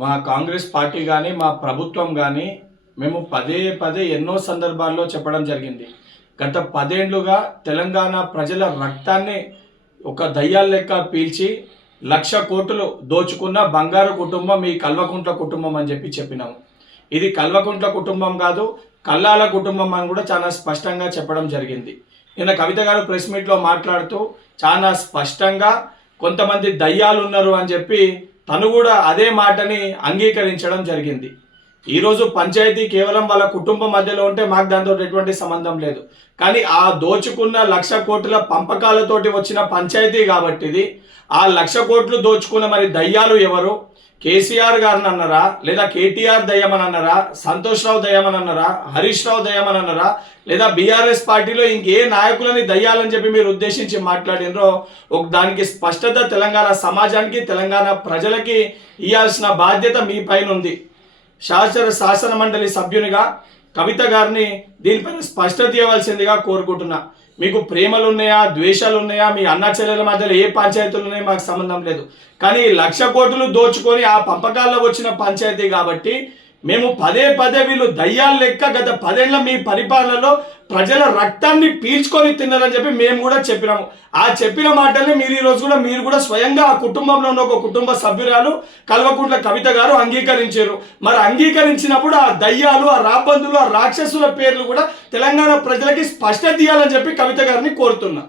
మా కాంగ్రెస్ పార్టీ కానీ మా ప్రభుత్వం కానీ మేము పదే పదే ఎన్నో సందర్భాల్లో చెప్పడం జరిగింది. గత 10 ఏళ్లుగా తెలంగాణ ప్రజల రక్తాన్ని ఒక దయ్యాల లెక్క పీల్చి 1,00,000 కోట్లు దోచుకున్న బంగారు కుటుంబం ఈ కల్వకుంట్ల కుటుంబం అని చెప్పినాము. ఇది కల్వకుంట్ల కుటుంబం కాదు, కల్లాల కుటుంబం అని కూడా చాలా స్పష్టంగా చెప్పడం జరిగింది. నిన్న కవిత గారు ప్రెస్ మీట్లో మాట్లాడుతూ చాలా స్పష్టంగా కొంతమంది దయ్యాలు ఉన్నారు అని చెప్పి తను కూడా అదే మాటని అంగీకరించడం జరిగింది. ఈరోజు పంచాయతీ కేవలం వాళ్ళ కుటుంబం మధ్యలో ఉంటే మాకు దాంతో ఎటువంటి సంబంధం లేదు. కానీ ఆ దోచుకున్న 1,00,000 కోట్ల పంపకాలతోటి వచ్చిన పంచాయతీ కాబట్టి ఇది ఆ 1,00,000 కోట్లు దోచుకున్న మరి దయ్యాలు ఎవరు? కేసీఆర్ గారిని అన్నారా, లేదా కేటీఆర్ దయ్యమని అన్నారా, సంతోష్ రావు దయ్యమని అన్నారా, హరీష్ రావు దయ్యమని అన్నారా, లేదా బీఆర్ఎస్ పార్టీలో ఇంకే నాయకులని దయ్యాలని చెప్పి మీరు ఉద్దేశించి మాట్లాడినరో దానికి స్పష్టత తెలంగాణ సమాజానికి తెలంగాణ ప్రజలకి ఇవ్వాల్సిన బాధ్యత మీ పైన ఉంది. శాసన మండలి సభ్యునిగా కవిత గారిని దీనిపైన స్పష్టత ఇవ్వాల్సిందిగా కోరుకుంటున్నా. మీకు ప్రేమలు ఉన్నాయా, ద్వేషాలు ఉన్నాయా, మీ అన్న చెల్లెల మధ్యలో ఏ పంచాయతీలు ఉన్నాయో మాకు సంబంధం లేదు. కానీ 1,00,000 కోట్లు దోచుకొని ఆ పంపకాల్లో వచ్చిన పంచాయతీ కాబట్టి మేము పదే పదే వీళ్ళు దయ్యాలు లెక్క గత 10 ఏళ్ల మీ పరిపాలనలో ప్రజల రక్తాన్ని పీల్చుకొని తిన్నారని చెప్పి మేము కూడా చెప్పినాము. ఆ చెప్పిన మాటల్ని మీరు కూడా స్వయంగా ఆ కుటుంబంలో ఉన్న ఒక కుటుంబ సభ్యురాలు కల్వకుంట్ల కవిత గారు అంగీకరించారు. మరి అంగీకరించినప్పుడు ఆ దయ్యాలు, ఆ రాబందులు, ఆ రాక్షసుల పేర్లు కూడా తెలంగాణ ప్రజలకి స్పష్టత ఇవ్వాలని చెప్పి కవిత గారిని కోరుతున్నా.